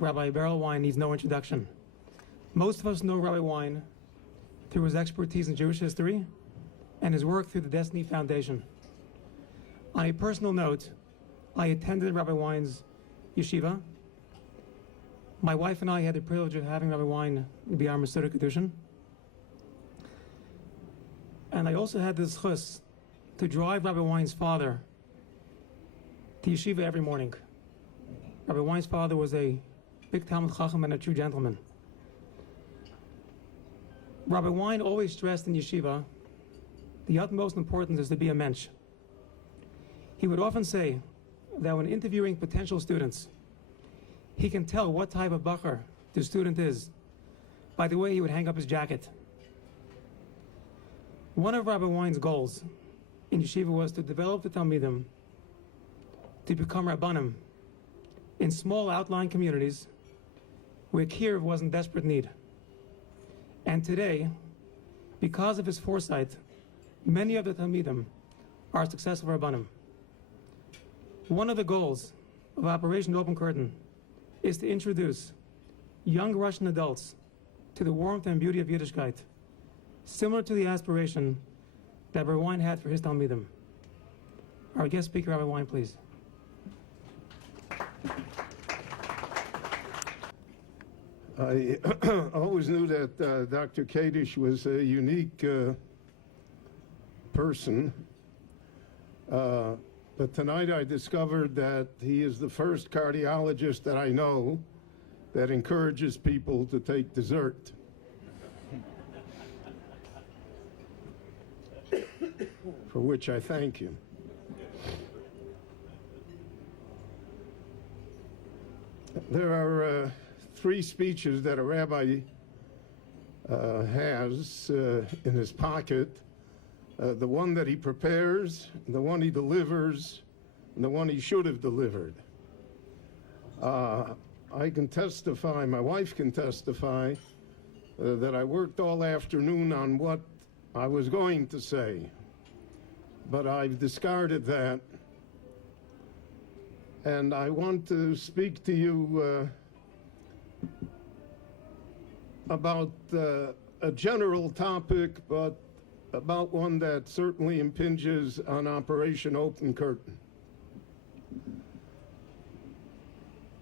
Rabbi Wein needs no introduction. Most of us know Rabbi Wein through his expertise in Jewish history and his work through the Destiny Foundation. On a personal note, I attended Rabbi Wein's yeshiva. My wife and I had the privilege of having Rabbi Wein be our Masura Kedushin. And I also had the zchus to drive Rabbi Wein's father to yeshiva every morning. Rabbi Wein's father was a big Talmud Chacham and a true gentleman. Rabbi Wein always stressed in yeshiva the utmost importance is to be a mensch. He would often say that when interviewing potential students, he can tell what type of bacher the student is by the way he would hang up his jacket. One of Rabbi Wein's goals in yeshiva was to develop the Talmidim to become Rabbanim in small outlying communities where Kiev was in desperate need. And today, because of his foresight, many of the Talmidim are successful Rabbanim. One of the goals of Operation Open Curtain is to introduce young Russian adults to the warmth and beauty of Yiddishkeit, similar to the aspiration that Rabbi Wein had for his Talmidim. Our guest speaker, Rabbi Wein, please. I always knew that Dr. Kadish was a unique person, but tonight I discovered that he is the first cardiologist that I know that encourages people to take dessert. For which I thank him. There are three speeches that a rabbi has in his pocket. The one that he prepares, the one he delivers, and the one he should have delivered. I can testify, my wife can testify, that I worked all afternoon on what I was going to say, but I've discarded that. And I want to speak to you about a general topic, but about one that certainly impinges on Operation Open Curtain.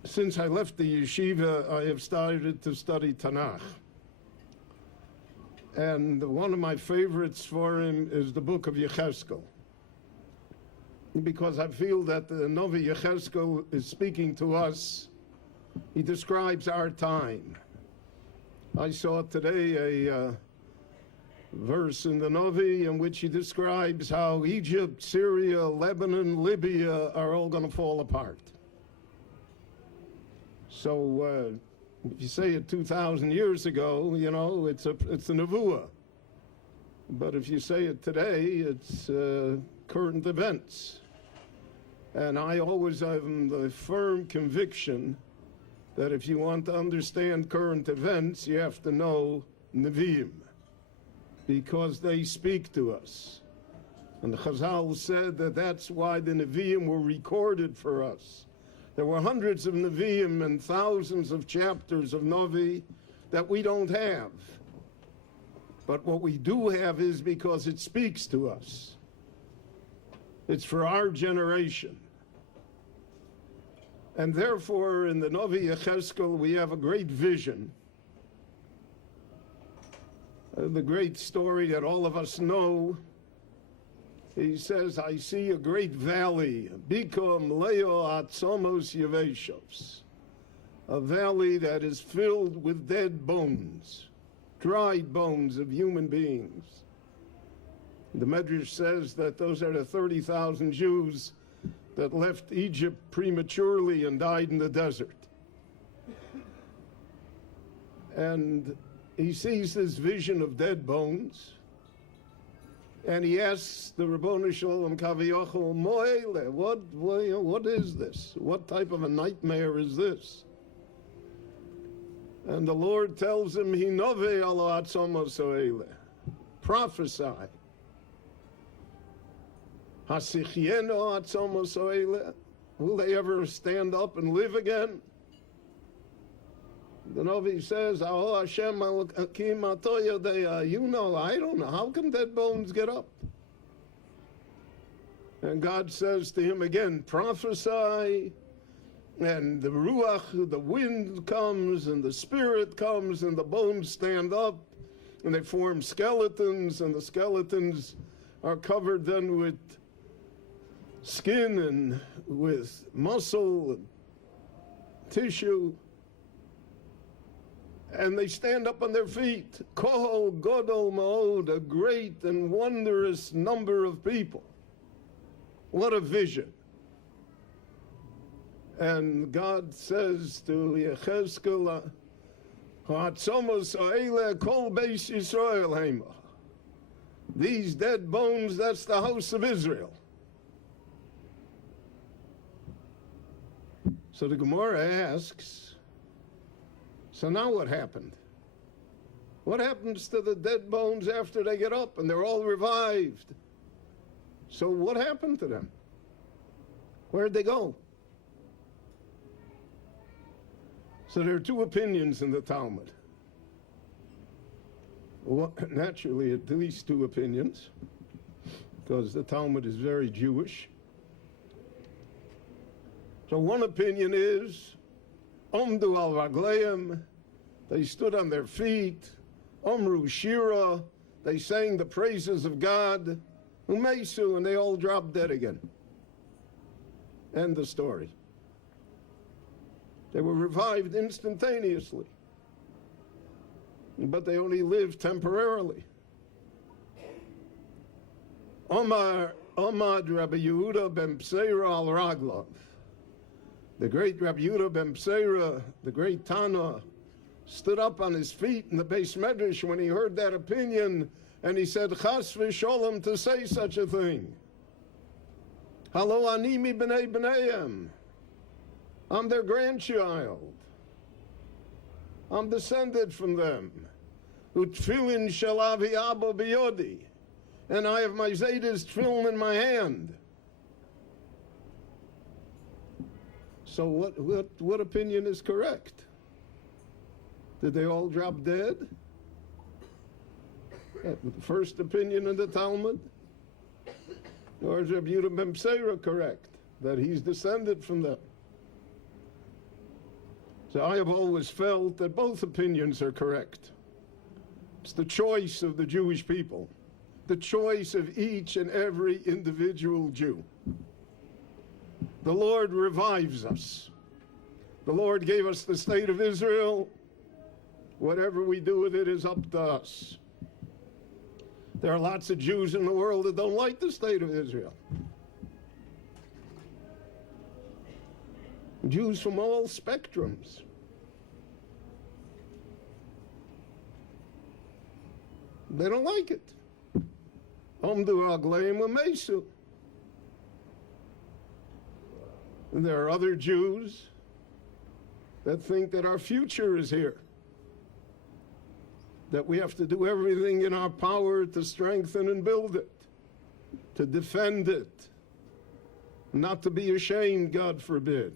Since I left the yeshiva, I have started to study Tanakh. And one of my favorites for him is the book of Yechezkel, because I feel that the Novi Yechezkel is speaking to us. He describes our time. I saw today a verse in the Novi in which he describes how Egypt, Syria, Lebanon, Libya are all going to fall apart. So if you say it 2,000 years ago, you know, it's a nevuah. But if you say it today, it's current events. And I always have the firm conviction that if you want to understand current events, you have to know Nevi'im, because they speak to us. And Chazal said that that's why the Nevi'im were recorded for us. There were hundreds of Nevi'im and thousands of chapters of Novi that we don't have. But what we do have is because it speaks to us. It's for our generation. And therefore, in the Novi Yechezkel, we have a great vision. The great story that all of us know. He says, I see a great valley, Bikom Leo Atzomos Yeveshos, a valley that is filled with dead bones, dried bones of human beings. The Medrash says that those are the 30,000 Jews that left Egypt prematurely and died in the desert. And he sees this vision of dead bones, and he asks the Rabboni Shalom Kaviyachol, Moele, what is this? What type of a nightmare is this? And the Lord tells him, Hinove alo atzomos oele, prophesy. Hasichieno atzomos oele, will they ever stand up and live again? The Novi says, "Oh Hashem, Elokim ato yodea." You know, I don't know. How can dead bones get up? And God says to him again, "Prophesy." And the Ruach, the wind comes, and the Spirit comes, and the bones stand up, and they form skeletons, and the skeletons are covered then with skin and with muscle and tissue. And they stand up on their feet. Kohol Godol Ma'od, a great and wondrous number of people. What a vision. And God says to Yechezkel, "Ha'atzomos ha'ele kol beis Yisrael hema." These dead bones, that's the house of Israel. So the Gemara asks, so now what happened? What happens to the dead bones after they get up and they're all revived? So what happened to them? Where'd they go? So there are two opinions in the Talmud. Well, naturally, at least two opinions, because the Talmud is very Jewish. So one opinion is, Omdu al Ragleim, they stood on their feet, Omru Shira, they sang the praises of God, Umesu, and they all dropped dead again. End the story. They were revived instantaneously, but they only lived temporarily. Omad Rabbi Yehuda ben Pseira al Raglav. The great Rabbi Yehuda ben Pseira, the great Tana, stood up on his feet in the Beis Medrash when he heard that opinion, and he said, "Chas v'sholem, to say such a thing. Halo animi b'nei b'neihem. I'm their grandchild. I'm descended from them. Utfilin shalavi abo biyodi. And I have my Zayda's tefillin in my hand." So what opinion is correct? Did they all drop dead? The first opinion in the Talmud? Or is Rabbi Yehuda ben Pseira correct, that he's descended from them? So I have always felt that both opinions are correct. It's the choice of the Jewish people, the choice of each and every individual Jew. The Lord revives us. The Lord gave us the state of Israel. Whatever we do with it is up to us. There are lots of Jews in the world that don't like the state of Israel. Jews from all spectrums. They don't like it. Omdu Agleim Umesu. And there are other Jews that think that our future is here, that we have to do everything in our power to strengthen and build it, to defend it, not to be ashamed, God forbid,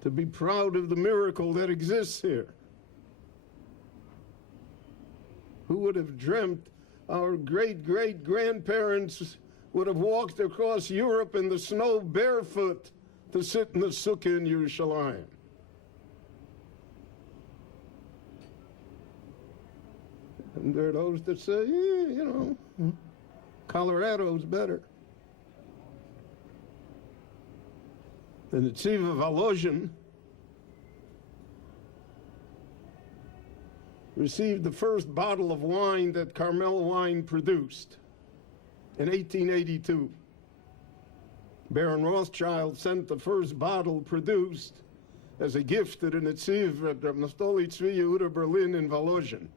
to be proud of the miracle that exists here. Who would have dreamt our great-great-grandparents would have walked across Europe in the snow barefoot to sit in the sukkah in Yerushalayim? And there are those that say, Colorado's better. The Netziv of Volozhin received the first bottle of wine that Carmel Wine produced in 1882. Baron Rothschild sent the first bottle produced as a gift to the Netziv at Naftali Tzvi Yehuda Berlin in Volozhin,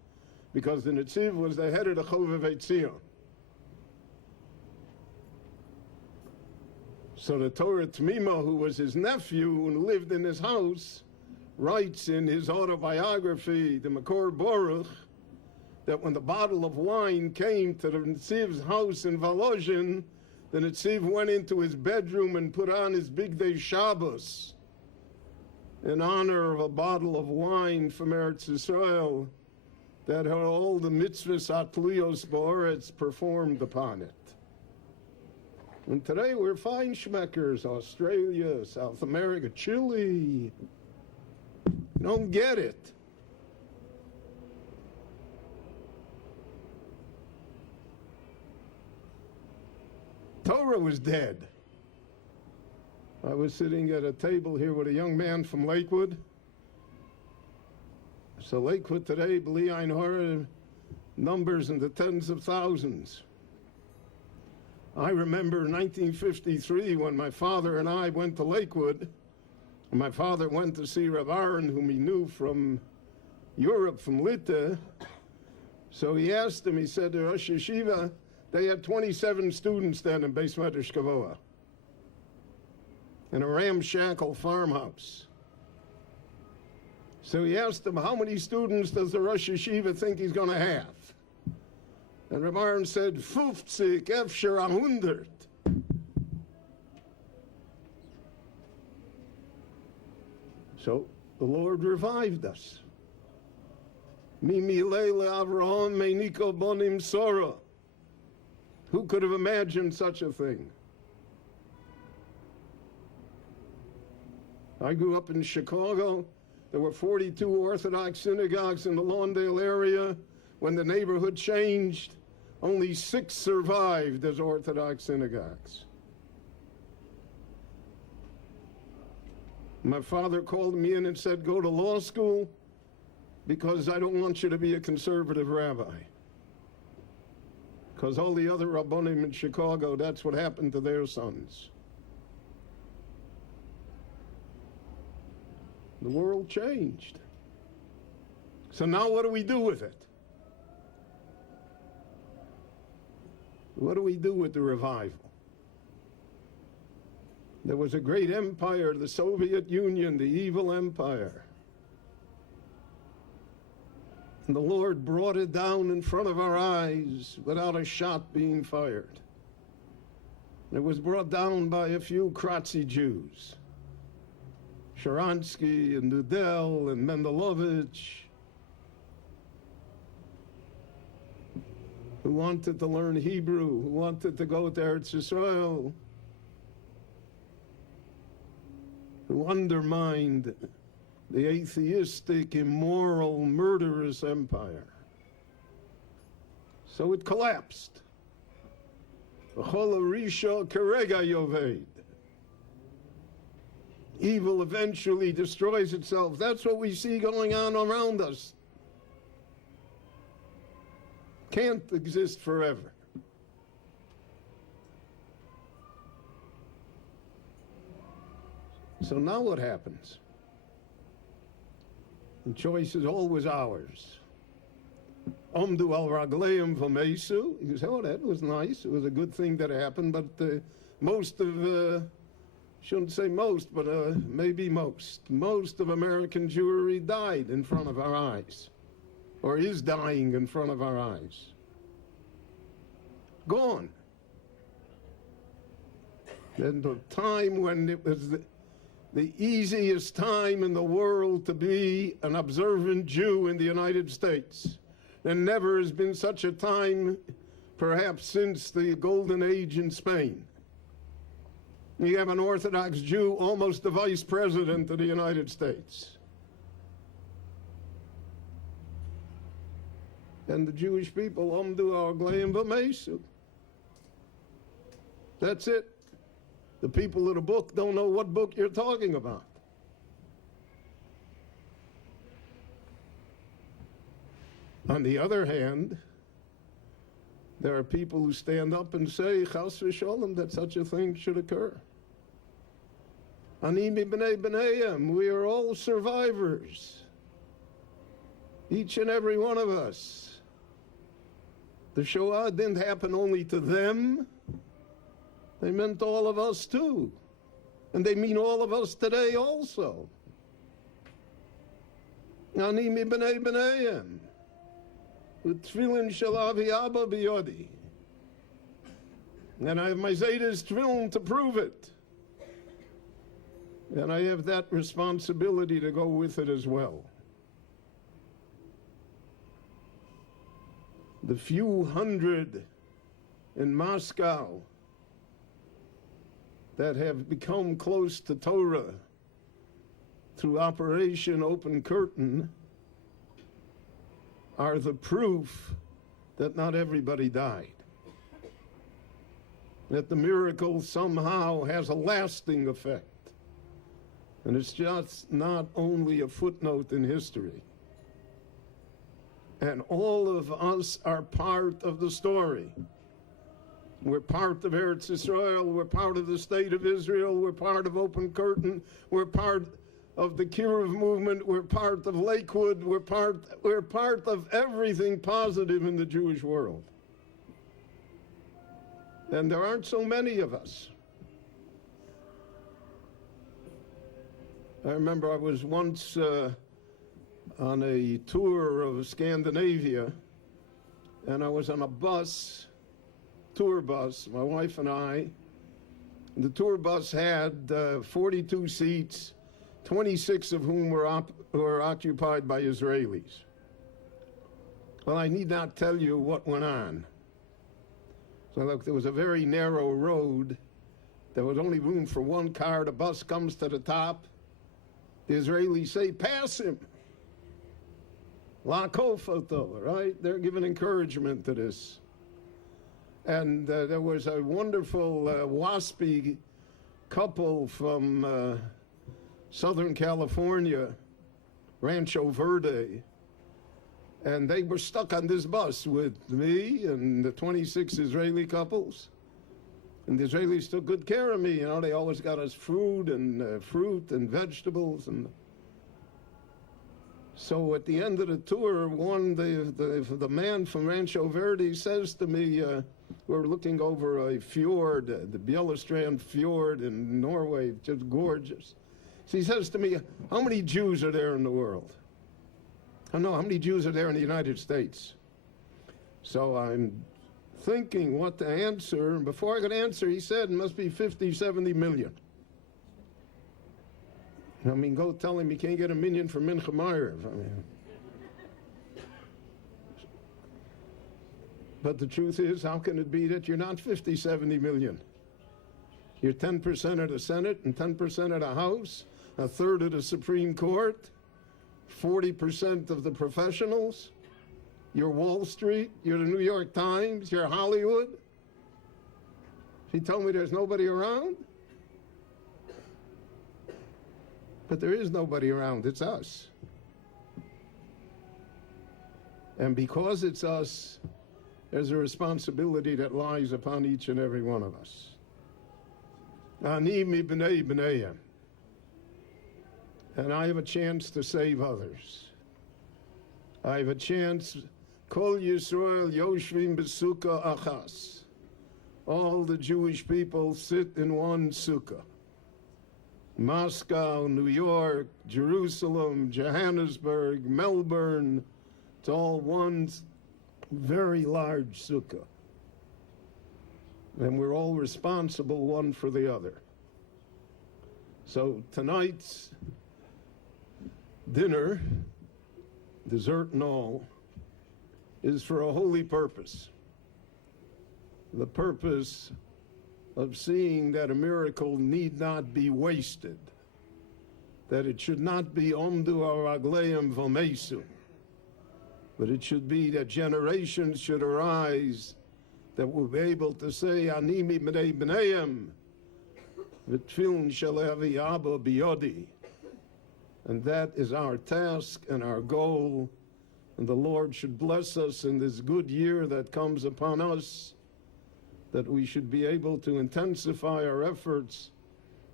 because the Netziv was the head of the Chovevei Tzion. So the Torah Tmima, who was his nephew and lived in his house, writes in his autobiography, the Makor Baruch, that when the bottle of wine came to the Netziv's house in Volozhin, the Netziv went into his bedroom and put on his Big Day Shabbos in honor of a bottle of wine from Eretz Israel that all the mitzvahs atluyos boretz performed upon it. And today we're feinschmeckers, Australia, South America, Chile. You don't get it. Torah was dead. I was sitting at a table here with a young man from Lakewood. So Lakewood today, b'li ein hara, numbers in the tens of thousands. I remember 1953 when my father and I went to Lakewood. And my father went to see Rabbi Wein, whom he knew from Europe, from Lita. So he asked him, he said to Rosh Yeshiva, they had 27 students then in Beis Medrash Gavoa, in a ramshackle farmhouse. So he asked him, how many students does the Rosh Yeshiva think he's going to have? And Rabbi Wein said, 50, efsher 100. So the Lord revived us. Mimi leile Avraham meiniko bonim sora. Who could have imagined such a thing? I grew up in Chicago. There were 42 Orthodox synagogues in the Lawndale area. When the neighborhood changed, only 6 survived as Orthodox synagogues. My father called me in and said, go to law school because I don't want you to be a conservative rabbi. Because all the other rabbonim in Chicago, that's what happened to their sons. The world changed. So now what do we do with it? What do we do with the revival? There was a great empire, the Soviet Union, the evil empire. And the Lord brought it down in front of our eyes without a shot being fired. It was brought down by a few Kratzy Jews. Sharansky and Dudel and Mendelovich, who wanted to learn Hebrew, who wanted to go to Eretz Israel, who undermined the atheistic, immoral, murderous empire. So it collapsed. Evil eventually destroys itself. That's what we see going on around us. Can't exist forever. So now what happens? The choice is always ours. Omdu al ragleim v'meisu. You say, oh, that was nice. It was a good thing that happened, but most of, shouldn't say most, but maybe most of American Jewry died in front of our eyes, or is dying in front of our eyes. Gone. Then the time when it was the easiest time in the world to be an observant Jew in the United States. There never has been such a time, perhaps since the Golden Age in Spain. You have an Orthodox Jew, almost the vice president of the United States. And the Jewish people, omdu al gleim v'meisu. That's it. The people of the book don't know what book you're talking about. On the other hand, there are people who stand up and say, Chas v'sholem, that such a thing should occur. Ani mibnei b'neiim, we are all survivors. Each and every one of us. The Shoah didn't happen only to them. They meant all of us too. And they mean all of us today also. Ani mibnei b'neiim. Tefillin shel avi abba biyodi. And I have my Zayda's tefillin to prove it. And I have that responsibility to go with it as well. The few hundred in Moscow that have become close to Torah through Operation Open Curtain are the proof that not everybody died. That the miracle somehow has a lasting effect. And it's just not only a footnote in history. And all of us are part of the story. We're part of Eretz Israel, we're part of the State of Israel, we're part of Open Curtain, we're part of the Kiruv movement, we're part of Lakewood, we're part of everything positive in the Jewish world. And there aren't so many of us. I remember I was once on a tour of Scandinavia, and I was on a bus, tour bus, my wife and I. The tour bus had 42 seats, 26 of whom were occupied by Israelis. Well, I need not tell you what went on. So look, there was a very narrow road. There was only room for one car. The bus comes to the top. The Israelis say, pass him. La kofoto, right? They're giving encouragement to this. And there was a wonderful waspy couple from Southern California, Rancho Verde, and they were stuck on this bus with me and the 26 Israeli couples. And the Israelis took good care of me. You know, they always got us fruit and vegetables. And so at the end of the tour, the man from Rancho Verde says to me, we're looking over a fjord, the Bjelastrand Fjord in Norway, just gorgeous. So he says to me, how many Jews are there in the world? I know, how many Jews are there in the United States? So I'm thinking what to answer, and before I could answer, he said, it must be 50, 70 million. I mean, go tell him he can't get a million for Mincha Meyer. I mean. But the truth is, how can it be that you're not 50, 70 million? You're 10% of the Senate and 10% of the House, a third of the Supreme Court, 40% of the professionals. You're Wall Street, you're the New York Times, you're Hollywood. He told me there's nobody around. But there is nobody around, it's us. And because it's us, there's a responsibility that lies upon each and every one of us. Ani mibnei bneiim. And I have a chance to save others. I have a chance. Kol Yisrael Yoshvim Besukkah Achas. All the Jewish people sit in one sukkah. Moscow, New York, Jerusalem, Johannesburg, Melbourne, it's all one very large sukkah. And we're all responsible one for the other. So tonight's dinner, dessert and all, is for a holy purpose. The purpose of seeing that a miracle need not be wasted, that it should not be omdu aragleim v'mesu, but it should be that generations should arise that will be able to say, Ani mibnei bneiim, v'tfilin shalevi abba biyodi. And that is our task and our goal. And the Lord should bless us in this good year that comes upon us, that we should be able to intensify our efforts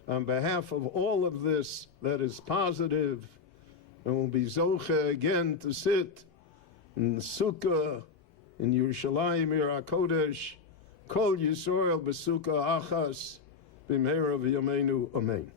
on behalf of all of this that is positive, and we'll be zoche again to sit in the sukkah in Yerushalayim Ir HaKodesh, Kol Yisrael Besukkah Achas, B'mehera v'yameinu, Amen.